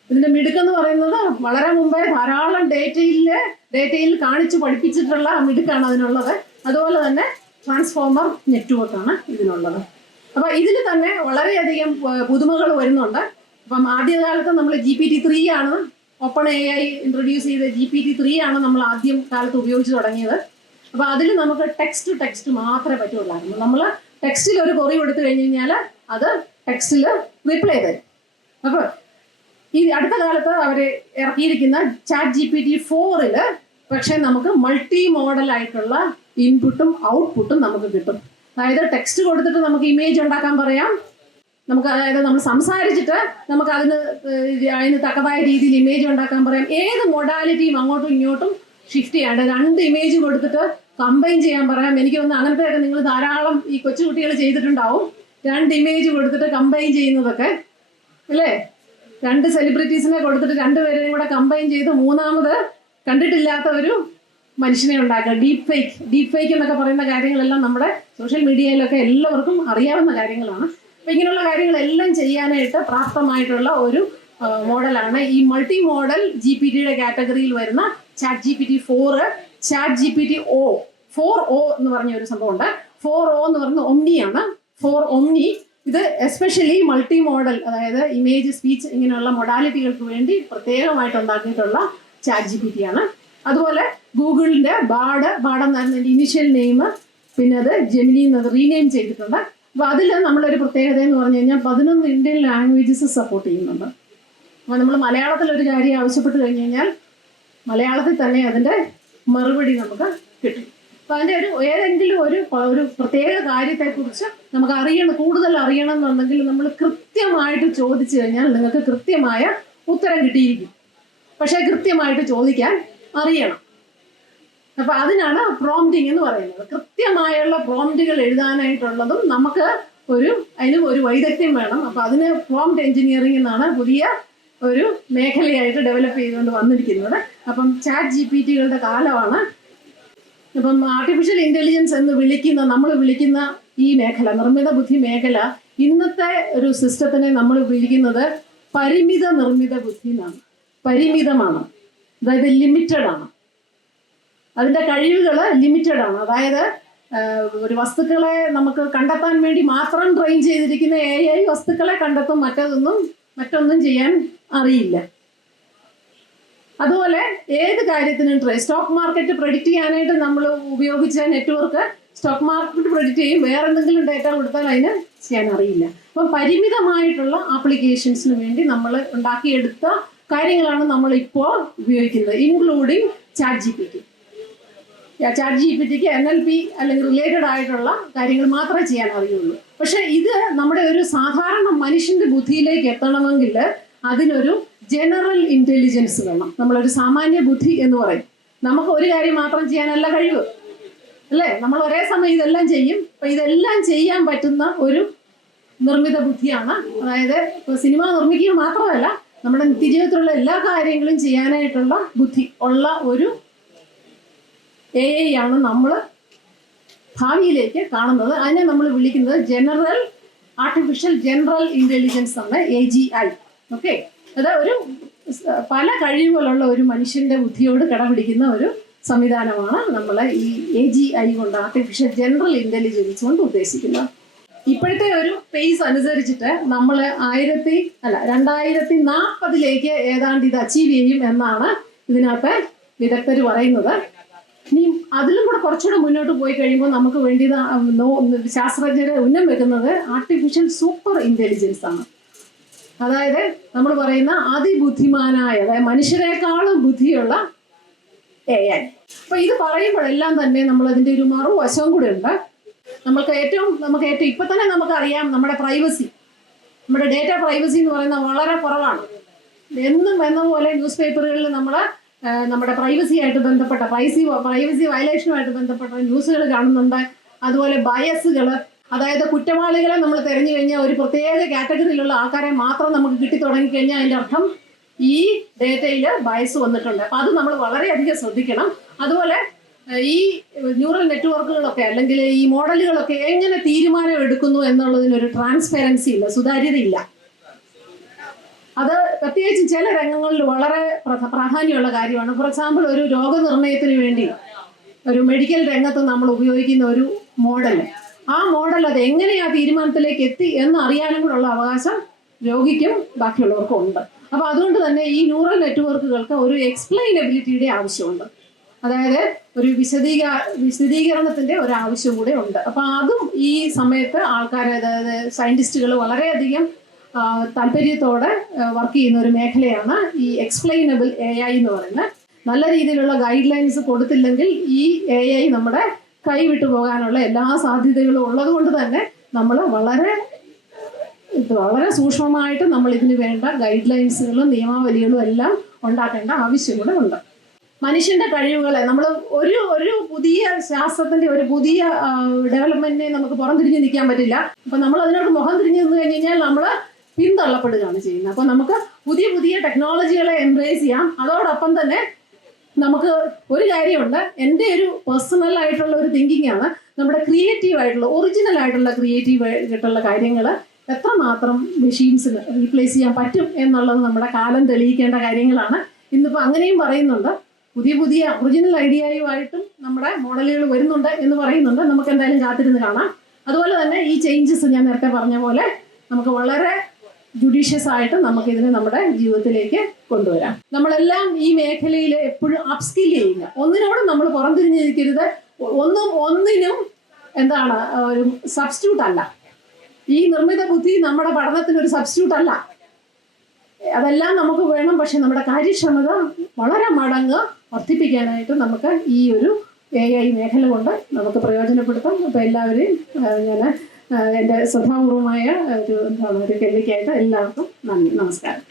ഇതിന്റെ മിടുക്കെന്ന് പറയുന്നത് വളരെ മുമ്പേ ധാരാളം ഡേറ്റയിൽ ഡേറ്റയിൽ കാണിച്ച് പഠിപ്പിച്ചിട്ടുള്ള മിടുക്കാണ് അതിനുള്ളത്. അതുപോലെ തന്നെ ട്രാൻസ്ഫോമർ നെറ്റ്വർക്കാണ് ഇതിനുള്ളത്. അപ്പോൾ ഇതിൽ തന്നെ വളരെയധികം പുതുമകൾ വരുന്നുണ്ട്. അപ്പം ആദ്യകാലത്ത് നമ്മൾ ജി പി ടി ത്രീ ആണ് ഓപ്പൺ എ ഐ ഇൻട്രൊഡ്യൂസ് ചെയ്ത ജി പി ടി ത്രീ ആണ് നമ്മൾ ആദ്യം കാലത്ത് ഉപയോഗിച്ച് തുടങ്ങിയത്. അപ്പോൾ അതിൽ നമുക്ക് ടെക്സ്റ്റ് ടെക്സ്റ്റ് മാത്രമേ പറ്റുള്ളായിരുന്നു. നമ്മൾ ടെക്സ്റ്റിൽ ഒരു കൊറി കൊടുത്തു കഴിഞ്ഞ് കഴിഞ്ഞാൽ അത് ടെക്സ്റ്റിൽ റിപ്ലൈ തരും അപ്പോൾ ഈ അടുത്ത കാലത്ത് അവർ ഇറക്കിയിരിക്കുന്ന ചാറ്റ് ജി പി ടി ഫോറിൽ പക്ഷേ നമുക്ക് മൾട്ടി മോഡൽ ആയിട്ടുള്ള ഇൻപുട്ടും ഔട്ട്പുട്ടും നമുക്ക് കിട്ടും. അതായത് ടെക്സ്റ്റ് കൊടുത്തിട്ട് നമുക്ക് ഇമേജ് ഉണ്ടാക്കാൻ പറയാം. നമുക്ക് അതായത് നമ്മൾ സംസാരിച്ചിട്ട് നമുക്ക് അതിന് അതിന് തക്കതായ രീതിയിൽ ഇമേജ് ഉണ്ടാക്കാൻ പറയാം. ഏത് മൊഡാലിറ്റിയും അങ്ങോട്ടും ഇങ്ങോട്ടും ഷിഫ്റ്റ് ചെയ്യാണ്ട് രണ്ട് ഇമേജ് കൊടുത്തിട്ട് കമ്പൈൻ ചെയ്യാൻ പറയാം. എനിക്ക് തോന്നുന്നു അങ്ങനത്തെയൊക്കെ നിങ്ങൾ ധാരാളം ഈ കൊച്ചുകുട്ടികൾ ചെയ്തിട്ടുണ്ടാവും. രണ്ട് ഇമേജ് കൊടുത്തിട്ട് കമ്പൈൻ ചെയ്യുന്നതൊക്കെ. അല്ലേ? രണ്ട് സെലിബ്രിറ്റീസിനെ കൊടുത്തിട്ട് രണ്ടുപേരെയും കൂടെ കമ്പൈൻ ചെയ്ത് മൂന്നാമത് കണ്ടിട്ടില്ലാത്ത ഒരു മനുഷ്യനെ ഉണ്ടാക്കുക ഡീപ് ഫേക്ക് ഡീപ് ഫേക്ക് എന്നൊക്കെ പറയുന്ന കാര്യങ്ങളെല്ലാം നമ്മുടെ സോഷ്യൽ മീഡിയയിലൊക്കെ എല്ലാവർക്കും അറിയാവുന്ന കാര്യങ്ങളാണ്. അപ്പം ഇങ്ങനെയുള്ള കാര്യങ്ങളെല്ലാം ചെയ്യാനായിട്ട് പ്രാപ്തമായിട്ടുള്ള ഒരു മോഡലാണ്. ഈ മൾട്ടി മോഡൽ ജി പി ടിയുടെ കാറ്റഗറിയിൽ വരുന്ന chat G P T four chat G P T O four O എന്ന് പറഞ്ഞ ഒരു സംഭവമുണ്ട്. ഫോർ ഒ എന്ന് പറയുന്നത് ഒമ്നിയാണ് ഫോർ ഒമ്നി ഇത് എസ്പെഷ്യലി മൾട്ടി മോഡൽ അതായത് ഇമേജ് സ്പീച്ച് ഇങ്ങനെയുള്ള മൊഡാലിറ്റികൾക്ക് വേണ്ടി പ്രത്യേകമായിട്ട് ഉണ്ടാക്കിയിട്ടുള്ള ചാറ്റ് ജി പി ടി ആണ്. അതുപോലെ ഗൂഗിളിന്റെ ബാഡ് ബാഡ് എന്നായിരുന്നു എന്റെ ഇനിഷ്യൽ നെയിം പിന്നെ അത് ജെമിനി എന്നത് റീനെയിം ചെയ്തിട്ടുണ്ട്. അപ്പോൾ അതിൽ നമ്മളൊരു പ്രത്യേകത എന്ന് പറഞ്ഞു കഴിഞ്ഞാൽ പതിനൊന്ന് ഇന്ത്യൻ ലാംഗ്വേജസ് സപ്പോർട്ട് ചെയ്യുന്നുണ്ട്. അപ്പോൾ നമ്മൾ മലയാളത്തിൽ ഒരു കാര്യം ആവശ്യപ്പെട്ടു കഴിഞ്ഞ് കഴിഞ്ഞാൽ മലയാളത്തിൽ തന്നെ അതിന്റെ മറുപടി നമുക്ക് കിട്ടും. അപ്പോൾ അതിന്റെ ഒരു ഏതെങ്കിലും ഒരു ഒരു പ്രത്യേക കാര്യത്തെക്കുറിച്ച് നമുക്ക് അറിയണം കൂടുതൽ അറിയണം എന്നുണ്ടെങ്കിൽ നമ്മൾ കൃത്യമായിട്ട് ചോദിച്ചു കഴിഞ്ഞാൽ നിങ്ങൾക്ക് കൃത്യമായ ഉത്തരം കിട്ടിയിരിക്കും. പക്ഷേ കൃത്യമായിട്ട് ചോദിക്കാൻ അറിയണം. അപ്പൊ അതിനാണ് പ്രോംപ്റ്റിംഗ് എന്ന് പറയുന്നത്. കൃത്യമായുള്ള പ്രോംറ്റുകൾ എഴുതാനായിട്ടുള്ളതും നമുക്ക് ഒരു അതിന് ഒരു വൈദഗ്ധ്യം വേണം. അപ്പൊ അതിന് പ്രോംപ്റ്റ് എഞ്ചിനീയറിംഗ് എന്നാണ് പുതിയ ഒരു മേഖലയായിട്ട് ഡെവലപ്പ് ചെയ്തുകൊണ്ട് വന്നിരിക്കുന്നത്. അപ്പം ചാറ്റ് ജി പി ടികളുടെ കാലമാണ്. ഇപ്പം ആർട്ടിഫിഷ്യൽ ഇന്റലിജൻസ് എന്ന് വിളിക്കുന്ന നമ്മൾ വിളിക്കുന്ന ഈ മേഖല നിർമ്മിത ബുദ്ധി മേഖല ഇന്നത്തെ ഒരു സിസ്റ്റത്തിനെ നമ്മൾ വിളിക്കുന്നത് പരിമിത നിർമ്മിത ബുദ്ധി എന്നാണ്. പരിമിതമാണ്. അതായത് ലിമിറ്റഡ് ആണ്. അതിന്റെ കഴിവുകൾ ലിമിറ്റഡ് ആണ്. അതായത് ഒരു വസ്തുക്കളെ നമുക്ക് കണ്ടെത്താൻ വേണ്ടി മാത്രം ട്രെയിൻ ചെയ്തിരിക്കുന്ന എ ഐ വസ്തുക്കളെ കണ്ടെത്തും മറ്റതൊന്നും മറ്റൊന്നും ചെയ്യാൻ അറിയില്ല. അതുപോലെ ഏത് കാര്യത്തിനും ട്രേ സ്റ്റോക്ക് മാർക്കറ്റ് പ്രൊഡിക്റ്റ് ചെയ്യാനായിട്ട് നമ്മൾ ഉപയോഗിച്ച നെറ്റ്വർക്ക് സ്റ്റോക്ക് മാർക്കറ്റ് പ്രൊഡിക്റ്റ് ചെയ്യും. വേറെ എന്തെങ്കിലും ഡേറ്റ കൊടുത്താൽ അതിന് ചെയ്യാൻ അറിയില്ല. അപ്പം പരിമിതമായിട്ടുള്ള ആപ്ലിക്കേഷൻസിന് വേണ്ടി നമ്മൾ ഉണ്ടാക്കിയെടുത്ത കാര്യങ്ങളാണ് നമ്മൾ ഇപ്പോൾ ഉപയോഗിക്കുന്നത് including chat G P T chat G P tick N L P അല്ലെങ്കിൽ റിലേറ്റഡ് ആയിട്ടുള്ള കാര്യങ്ങൾ മാത്രമേ ചെയ്യാൻ അറിയുള്ളൂ. പക്ഷെ ഇത് നമ്മുടെ ഒരു സാധാരണ മനുഷ്യന്റെ ബുദ്ധിയിലേക്ക് എത്തണമെങ്കിൽ അതിനൊരു ജനറൽ ഇന്റലിജൻസ് വേണം. നമ്മളൊരു സാമാന്യ ബുദ്ധി എന്ന് പറയും. നമുക്ക് ഒരു കാര്യം മാത്രം ചെയ്യാനല്ല കഴിവ്. അല്ലേ? നമ്മൾ ഒരേ സമയം ഇതെല്ലാം ചെയ്യും. അപ്പൊ ഇതെല്ലാം ചെയ്യാൻ പറ്റുന്ന ഒരു നിർമ്മിത ബുദ്ധിയാണ്. അതായത് സിനിമ നിർമ്മിക്കുക മാത്രമല്ല നമ്മുടെ നിത്യജീവിതത്തിലുള്ള എല്ലാ കാര്യങ്ങളും ചെയ്യാനായിട്ടുള്ള ബുദ്ധി ഉള്ള ഒരു എ ആണ് നമ്മൾ ഭാവിയിലേക്ക് കാണുന്നത്. അതിനെ നമ്മൾ വിളിക്കുന്നത് ജനറൽ ആർട്ടിഫിഷ്യൽ ജനറൽ ഇന്റലിജൻസ് എന്ന എ ജി ഐ ഓക്കെ അത് ഒരു പല കഴിവുകളുള്ള ഒരു മനുഷ്യന്റെ ബുദ്ധിയോട് കിടപിടിക്കുന്ന ഒരു സംവിധാനമാണ് നമ്മൾ ഈ എ ജി ഐ കൊണ്ട് ആർട്ടിഫിഷ്യൽ ജനറൽ ഇന്റലിജൻസ് കൊണ്ട് ഉദ്ദേശിക്കുന്നത്. ഇപ്പോഴത്തെ ഒരു പേസ് അനുസരിച്ചിട്ട് നമ്മൾ ആയിരത്തി അല്ല രണ്ടായിരത്തി നാൽപ്പതിലേക്ക് ഏതാണ്ട് ഇത് അച്ചീവ് ചെയ്യും എന്നാണ് ഇതിനകത്ത് വിദഗ്ധർ പറയുന്നത്. ഇനി അതിലും കൂടെ കുറച്ചുകൂടെ മുന്നോട്ട് പോയി കഴിയുമ്പോൾ നമുക്ക് വേണ്ടിയത് ശാസ്ത്രജ്ഞരെ ഉന്നം വെക്കുന്നത് ആർട്ടിഫിഷ്യൽ സൂപ്പർ ഇന്റലിജൻസ് ആണ്. അതായത് നമ്മൾ പറയുന്ന അതിബുദ്ധിമാനായ അതായത് മനുഷ്യരെക്കാളും ബുദ്ധിയുള്ള എ ഐ അപ്പൊ ഇത് പറയുമ്പോഴെല്ലാം തന്നെ നമ്മൾ അതിന്റെ ഒരു മറുവശവും കൂടെ ഉണ്ട്. നമുക്ക് ഏറ്റവും നമുക്ക് ഏറ്റവും ഇപ്പം തന്നെ നമുക്കറിയാം നമ്മുടെ പ്രൈവസി നമ്മുടെ ഡേറ്റ പ്രൈവസി എന്ന് പറയുന്നത് വളരെ കുറവാണ്. എന്നും എന്ന പോലെ ന്യൂസ് പേപ്പറുകളിൽ നമ്മൾ നമ്മുടെ പ്രൈവസി ആയിട്ട് ബന്ധപ്പെട്ട പ്രൈസി പ്രൈവസി വയലേഷനുമായിട്ട് ബന്ധപ്പെട്ട ന്യൂസുകൾ കാണുന്നുണ്ട്. അതുപോലെ ബയസുകൾ അതായത് കുറ്റവാളികളെ നമ്മൾ തിരഞ്ഞു കഴിഞ്ഞാൽ ഒരു പ്രത്യേക കാറ്റഗറിയിലുള്ള ആൾക്കാരെ മാത്രം നമുക്ക് കിട്ടി തുടങ്ങിക്കഴിഞ്ഞാൽ അതിന്റെ അർത്ഥം ഈ ഡേറ്റയിൽ ബയസ് വന്നിട്ടുണ്ട്. അപ്പം അത് നമ്മൾ വളരെയധികം ശ്രദ്ധിക്കണം. അതുപോലെ ഈ ന്യൂറൽ നെറ്റ്വർക്കുകളൊക്കെ അല്ലെങ്കിൽ ഈ മോഡലുകളൊക്കെ എങ്ങനെ തീരുമാനം എടുക്കുന്നു എന്നുള്ളതിനൊരു ട്രാൻസ്പെറൻസി ഇല്ല സുതാര്യതയില്ല. അത് പ്രത്യേകിച്ച് ചില രംഗങ്ങളിൽ വളരെ പ്രാധാന്യമുള്ള കാര്യമാണ്. ഫോർ എക്സാമ്പിൾ ഒരു രോഗനിർണയത്തിന് വേണ്ടി ഒരു മെഡിക്കൽ രംഗത്ത് നമ്മൾ ഉപയോഗിക്കുന്ന ഒരു മോഡൽ. ആ മോഡൽ അത് എങ്ങനെ ആ തീരുമാനത്തിലേക്ക് എത്തി എന്ന് അറിയാനും കൂടെ ഉള്ള അവകാശം രോഗിക്കും ബാക്കിയുള്ളവർക്കും ഉണ്ട്. അപ്പൊ അതുകൊണ്ട് തന്നെ ഈ ന്യൂറൽ നെറ്റ്വർക്കുകൾക്ക് ഒരു എക്സ്പ്ലെയിനബിലിറ്റിയുടെ ആവശ്യമുണ്ട്. അതായത് ഒരു വിശദീക വിശദീകരണത്തിന്റെ ഒരു ആവശ്യം കൂടെ ഉണ്ട്. അപ്പൊ അതും ഈ സമയത്ത് ആൾക്കാർ അതായത് സയന്റിസ്റ്റുകൾ വളരെയധികം താല്പര്യത്തോടെ വർക്ക് ചെയ്യുന്ന ഒരു മേഖലയാണ് ഈ എക്സ്പ്ലെയിനബിൾ എ ഐ എന്ന് പറയുന്നത്. നല്ല രീതിയിലുള്ള ഗൈഡ് ലൈൻസ് കൊടുത്തില്ലെങ്കിൽ ഈ എ ഐ നമ്മുടെ കൈവിട്ടു പോകാനുള്ള എല്ലാ സാധ്യതകളും ഉള്ളത് കൊണ്ട് തന്നെ നമ്മൾ വളരെ വളരെ സൂക്ഷ്മമായിട്ട് നമ്മൾ ഇതിന് വേണ്ട ഗൈഡ് ലൈൻസുകളും നിയമാവലികളും എല്ലാം ഉണ്ടാക്കേണ്ട ആവശ്യം കൂടെ ഉണ്ട്. മനുഷ്യന്റെ കഴിവുകളെ നമ്മൾ ഒരു ഒരു പുതിയ ശാസ്ത്രത്തിന്റെ ഒരു പുതിയ ഡെവലപ്മെന്റിനെ നമുക്ക് പുറംതിരിഞ്ഞ് നിൽക്കാൻ പറ്റില്ല. അപ്പൊ നമ്മൾ അതിനോട് മുഖം തിരിഞ്ഞു നിന്ന് കഴിഞ്ഞ് കഴിഞ്ഞാൽ നമ്മൾ പിന്തള്ളപ്പെടുകയാണ് ചെയ്യുന്നത്. അപ്പൊ നമുക്ക് പുതിയ പുതിയ ടെക്നോളജികളെ എംബ്രേസ് ചെയ്യാം. അതോടൊപ്പം തന്നെ നമുക്ക് ഒരു കാര്യമുണ്ട്. എന്റെ ഒരു പേഴ്സണൽ ആയിട്ടുള്ള ഒരു തിങ്കിങ് ആണ് നമ്മുടെ ക്രിയേറ്റീവ് ആയിട്ടുള്ള ഒറിജിനൽ ആയിട്ടുള്ള ക്രിയേറ്റീവ് ആയിട്ടുള്ള കാര്യങ്ങൾ എത്രമാത്രം മെഷീൻസിന് റീപ്ലേസ് ചെയ്യാൻ പറ്റും എന്നുള്ളത് നമ്മുടെ കാലം തെളിയിക്കേണ്ട കാര്യങ്ങളാണ്. ഇന്നിപ്പോൾ അങ്ങനെയും പറയുന്നുണ്ട്. പുതിയ പുതിയ ഒറിജിനൽ ഐഡിയയുമായിട്ടും നമ്മുടെ മോഡലുകൾ വരുന്നുണ്ട് എന്ന് പറയുന്നുണ്ട്. നമുക്ക് എന്തായാലും കാത്തിരുന്ന് കാണാം. അതുപോലെ തന്നെ ഈ ചേഞ്ചസ് ഞാൻ നേരത്തെ പറഞ്ഞ പോലെ നമുക്ക് വളരെ ജുഡീഷ്യസ് ആയിട്ട് നമുക്ക് ഇതിനെ നമ്മുടെ ജീവിതത്തിലേക്ക് കൊണ്ടുവരാം. നമ്മളെല്ലാം ഈ മേഖലയിൽ എപ്പോഴും അപ്സ്കിൽ ചെയ്യുക. ഒന്നിനോടും നമ്മൾ പുറംതിരിഞ്ഞിരിക്കരുത് ഒന്നും ഒന്നിനും എന്താണ് ഒരു സബ്സ്റ്റിറ്റ്യൂട്ട് അല്ല. ഈ നിർമ്മിത ബുദ്ധി നമ്മുടെ പഠനത്തിന് ഒരു സബ്സ്റ്റിറ്റ്യൂട്ട് അല്ല. അതെല്ലാം നമുക്ക് വേണം പക്ഷെ നമ്മുടെ കാര്യക്ഷമത വളരെ മടങ്ങ് വർദ്ധിപ്പിക്കാനായിട്ട് നമുക്ക് ഈ ഒരു എ ഐ മേഖല കൊണ്ട് നമുക്ക് പ്രയോജനപ്പെടുത്താം. അപ്പോൾ എല്ലാവരെയും ഞാൻ എന്റെ ശ്രദ്ധാപൂർവമായ ഒരു എന്താണ് ഒരു കേൾവിക്കായിട്ട് എല്ലാവർക്കും നന്ദി നമസ്കാരം.